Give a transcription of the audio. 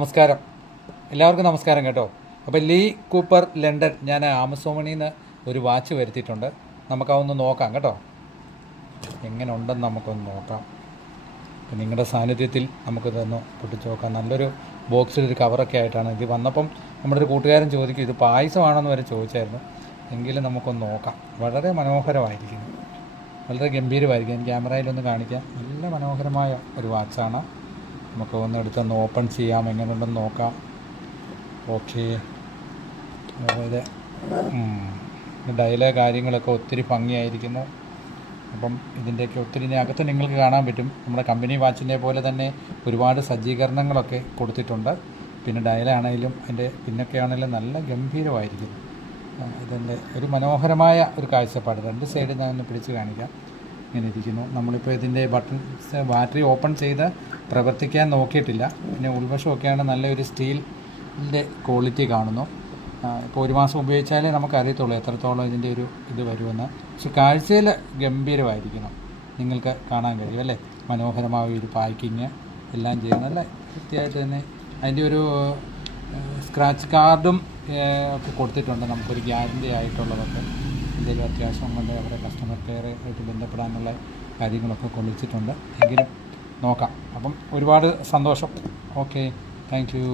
നമസ്കാരം, എല്ലാവർക്കും നമസ്കാരം കേട്ടോ. അപ്പോൾ ലീ കൂപ്പർ ലണ്ടൻ ഞാൻ ആമസോണിൽ നിന്ന് ഒരു വാച്ച് വരുത്തിയിട്ടുണ്ട്. നമുക്കതൊന്ന് നോക്കാം കേട്ടോ, എങ്ങനെ ഉണ്ടെന്ന് നമുക്കൊന്ന് നോക്കാം. അപ്പം നിങ്ങളുടെ സാന്നിധ്യത്തിൽ നമുക്കിതൊന്ന് പൊട്ടിച്ച് നോക്കാം. നല്ലൊരു ബോക്സിലൊരു കവറൊക്കെ ആയിട്ടാണ് ഇത് വന്നപ്പം. നമ്മുടെ ഒരു കൂട്ടുകാരൻ ചോദിക്കും ഇത് പായസമാണെന്ന് വരെ ചോദിച്ചായിരുന്നു. എങ്കിലും നമുക്കൊന്ന് നോക്കാം. വളരെ മനോഹരമായിരിക്കുന്നു, വളരെ ഗംഭീരമായിരിക്കും. ഞാൻ ക്യാമറയിലൊന്ന് കാണിക്കാം. നല്ല മനോഹരമായ ഒരു വാച്ചാണ്. നമുക്ക് ഒന്ന് എടുത്തൊന്ന് ഓപ്പൺ ചെയ്യാം, എങ്ങനെയുണ്ടെന്ന് നോക്കാം. ഓക്കെ, അതായത് ഡയലെ കാര്യങ്ങളൊക്കെ ഒത്തിരി ഭംഗിയായിരിക്കുന്നു. അപ്പം ഇതിൻ്റെയൊക്കെ ഒത്തിരി അകത്ത് നിങ്ങൾക്ക് കാണാൻ പറ്റും. നമ്മുടെ കമ്പനി വാച്ചിൻ്റെ പോലെ തന്നെ ഒരുപാട് സജ്ജീകരണങ്ങളൊക്കെ കൊടുത്തിട്ടുണ്ട്. പിന്നെ ഡയലാണെങ്കിലും അതിൻ്റെ പിന്നൊക്കെ ആണെങ്കിലും നല്ല ഗംഭീരമായിരിക്കുന്നു. ഇതിൻ്റെ ഒരു മനോഹരമായ ഒരു കാഴ്ചപ്പാട്. രണ്ട് സൈഡിൽ ഞാൻ ഒന്ന് പിടിച്ച് കാണിക്കാം. ഇങ്ങനെ ഇരിക്കുന്നു. നമ്മളിപ്പോൾ ഇതിൻ്റെ ബട്ടൺസ് ബാറ്ററി ഓപ്പൺ ചെയ്ത് പ്രവർത്തിക്കാൻ നോക്കിയിട്ടില്ല. പിന്നെ ഉൾവശമൊക്കെയാണ് നല്ലൊരു സ്റ്റീലിൻ്റെ ക്വാളിറ്റി കാണുന്നു. ഇപ്പോൾ ഒരു മാസം ഉപയോഗിച്ചാലേ നമുക്കറിയത്തുള്ളൂ എത്രത്തോളം ഇതിൻ്റെ ഒരു ഇത് വരുമെന്ന്. പക്ഷെ കാഴ്ചയിൽ ഗംഭീരമായിരിക്കണം, നിങ്ങൾക്ക് കാണാൻ കഴിയും അല്ലേ. മനോഹരമായ ഒരു പാക്കിങ് എല്ലാം ചെയ്യുന്നത് നല്ല വൃത്തിയായിട്ട് തന്നെ. അതിൻ്റെ ഒരു സ്ക്രാച്ച് കാർഡും ഒക്കെ കൊടുത്തിട്ടുണ്ട്. നമുക്കൊരു ഗ്യാരണ്ടി ആയിട്ടുള്ളതൊക്കെ. എന്തെങ്കിലും അത്യാവശ്യം കൊണ്ട് അവിടെ കസ്റ്റമർ കെയർ ആയിട്ട് ബന്ധപ്പെടാനുള്ള കാര്യങ്ങളൊക്കെ കൊള്ളിച്ചിട്ടുണ്ട്. എങ്കിലും നോക്കാം. അപ്പം ഒരുപാട് സന്തോഷം. Okay, thank you.